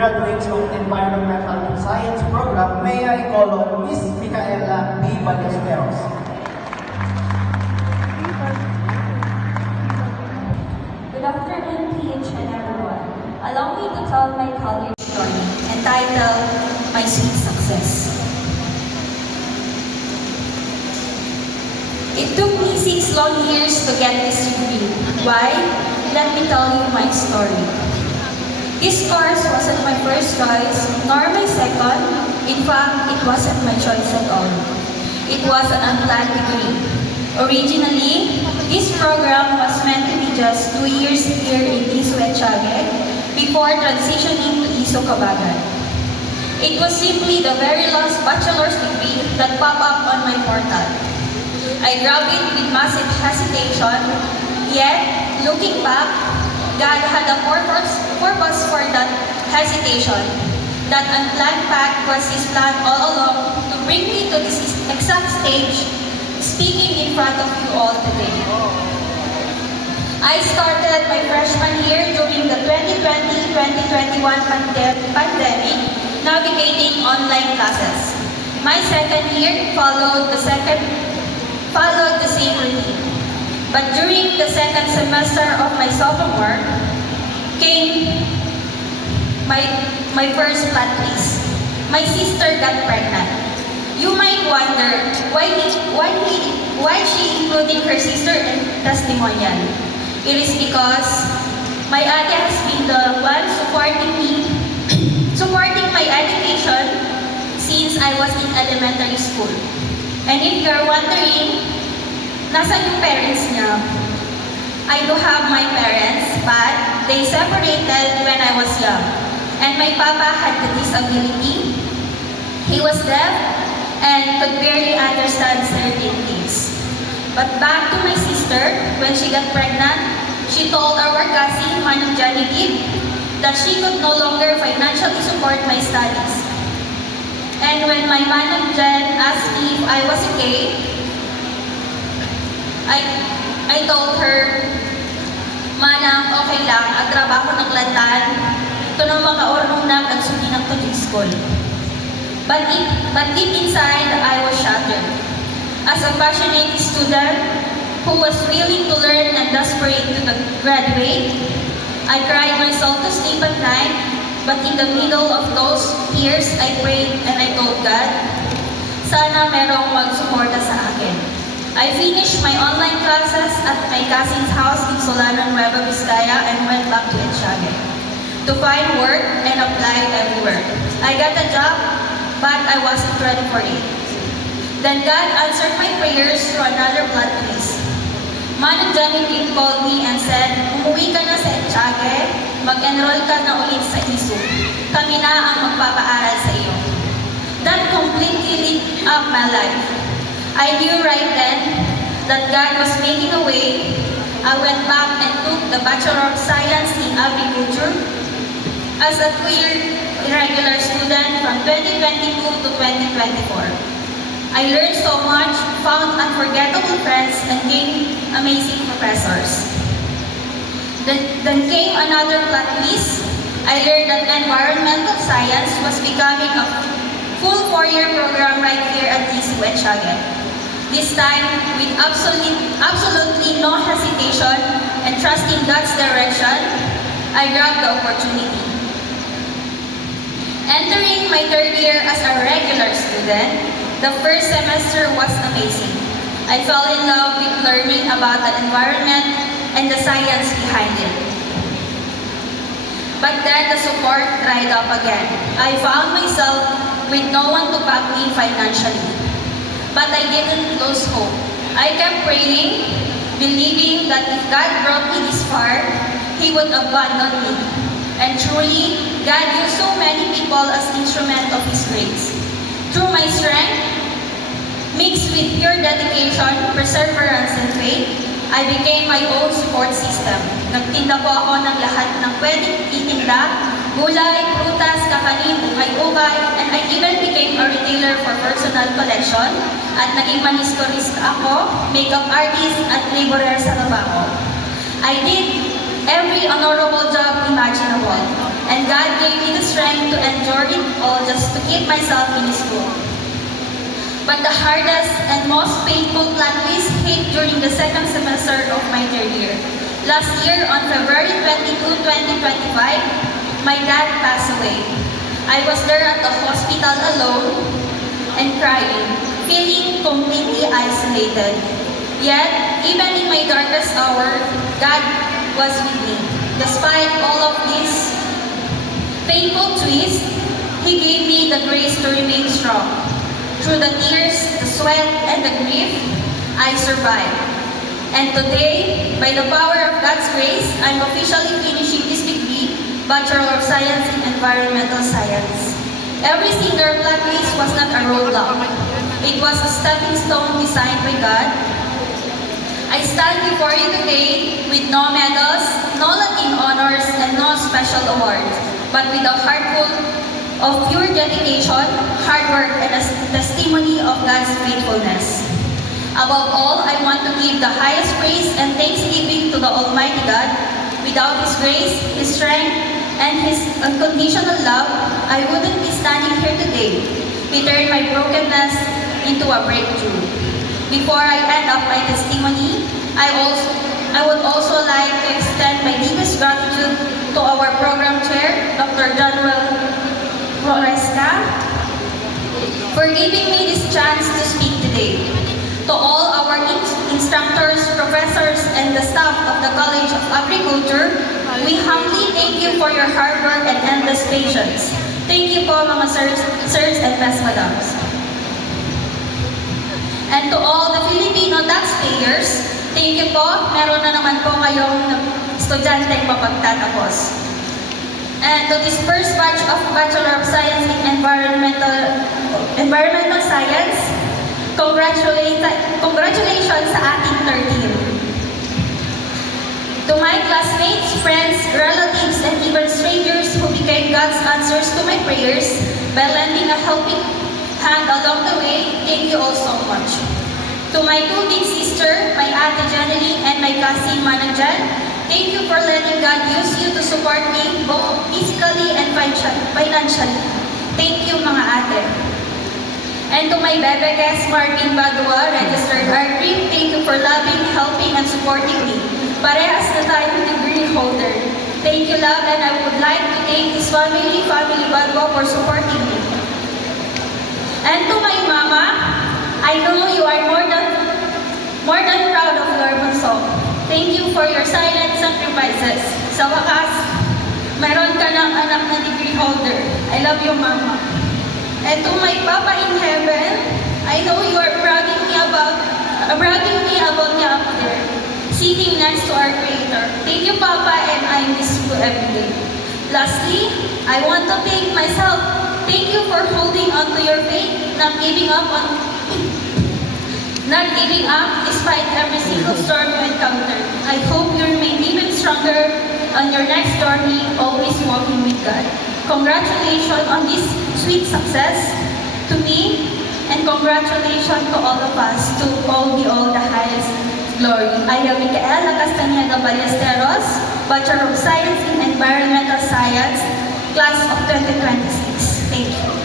graduates of Environmental Science Program, may I call on Miss Micaela B. Ballesteros. Good afternoon, PH and everyone. Allow me to tell my college story entitled My Sweet Success. It took me 6 long years to get this degree. Why? Let me tell you my story. This course wasn't my first choice, nor my second. In fact, it wasn't my choice at all. It was an unplanned degree. Originally, this program was meant to be just 2 years here in Isu Etxague before transitioning to Isu Cabagan. It was simply the very last bachelor's degree that popped up on my portal. I grabbed it with massive hesitation, yet, looking back, God had a purpose for that hesitation. That unplanned path was His plan all along to bring me to this exact stage, speaking in front of you all today. I started my freshman year during the 2020-2021 pandemic, navigating online classes. My second year followed the same routine. But during the second semester of my sophomore came my first plot twist. My sister got pregnant. You might wonder why she including her sister in testimonial. It is because my ate has been the one supporting my education since I was in elementary school. And if you're wondering, nasaan yung parents niya? I do have my parents, but they separated when I was young. And my papa had the disability. He was deaf and could barely understand certain things. But back to my sister, when she got pregnant, she told our cousin, Manang Janitib, that she could no longer financially support my studies. And when my Manang Jan asked me if I was okay, I told her, Manang, okay lang, ang trabaho ng lantan, ito na makaorong na nagsuli ng tuloy school. But deep inside, I was shattered. As a passionate student who was willing to learn and desperate to graduate, I cried myself to sleep at night, but in the middle of those tears, I prayed and I told God, sana merong magsuporta sa akin. I finished my online classes at my cousin's house in Solano, Nueva Vizcaya and went back to Etxague to find work and apply everywhere. I got a job, but I wasn't ready for it. Then God answered my prayers through another plot twist. Manang Janitib called me and said, umuwi ka na sa Etxague, mag-enroll ka na ulit sa ISU. Kami na ang magpapaaral sa iyo. That completely lit up my life. I knew right then that God was making a way. I went back and took the Bachelor of Science in Agriculture as a 2-year irregular student from 2022 to 2024. I learned so much, found unforgettable friends, and gained amazing professors. Then came another plot twist. I learned that environmental science was becoming a full 4-year program right here at Isu Etxague. This time, with absolutely no hesitation and trusting God's direction, I grabbed the opportunity. Entering my 3rd year as a regular student, the first semester was amazing. I fell in love with learning about the environment and the science behind it. But then the support dried up again. I found myself with no one to back me financially. But I didn't lose hope. I kept praying, believing that if God brought me this far, He would abandon me. And truly, God used so many people as instrument of His grace. Through my strength, mixed with pure dedication, perseverance, and faith, I became my own support system. Nagtinda po ako ng lahat ng pwedeng itinda, gulay, prutas, kakanin, ukay-ukay, and I even became a retailer for personal collection at naging manistorist ako, makeup artist, at laborer sa trabaho. I did every honorable job imaginable, and God gave me the strength to endure it all just to keep myself in school. But the hardest and most painful plot twist hit during the second semester of my third year. Last year, on February 22, 2025, my dad passed away. I was there at the hospital alone and crying, feeling completely isolated. Yet, even in my darkest hour, God was with me. Despite all of this painful twist, He gave me the grace to remain strong. Through the tears, the sweat, and the grief, I survived. And today, by the power of God's grace, I'm officially finishing this degree, Bachelor of Science in Environmental Science. Every single plot twist was not a roadblock. It was a stepping stone designed by God. I stand before you today with no medals, no Latin honors, and no special awards, but with a heart full of pure dedication, hard work, and a testimony of God's faithfulness. Above all, I want to give the highest praise and thanksgiving to the Almighty God. Without His grace, His strength, and His unconditional love, I wouldn't be standing here today. He turned my brokenness into a breakthrough. Before I end up my testimony, I would also like to extend my deepest gratitude to our program chair, Dr. Januel Floresca, for giving me this chance to speak today. To all our instructors, professors, and the staff of the College of Agriculture, we humbly thank you for your hard work and endless patience. Thank you po mga sirs and Ms. Madams. And to all the Filipino taxpayers, thank you po. Meron na naman po kayong estudyanteng mapagtatapos. And to this first batch of Bachelor of Science in Environmental Science, congratulations sa ating 13. To my classmates, friends, relatives, and even strangers who became God's answers to my prayers by lending a helping hand along the way, thank you all so much. To my two big sisters, my Ate Janeline and my cousin Manajan, thank you for letting God use you to support me both physically and financially. Thank you mga ate. And to my bebe guest, Marvin Badua, registered artist, thank you for loving, helping, and supporting me. Parehas na tayong degree holder. Thank you, love, and I would like to thank his family Badua, for supporting me. And to my mama, I know you are more than proud of your bunso. Thank you for your silent sacrifices. Sa wakas, meron ka ng anak na degree holder. I love you, mama. And to my Papa in heaven, I know you are bragging me about niya up there, sitting next to our Creator. Thank you, Papa, and I miss you every day. Lastly, I want to thank myself. Thank you for holding on to your faith, not giving up despite every single storm you encounter. I hope you remain even stronger on your next journey, always walking with God. Congratulations on this sweet success to me, and congratulations to all of us, to all the highest glory. I am Micaela Castañeda Ballesteros, Bachelor of Science in Environmental Science, Class of 2026. Thank you.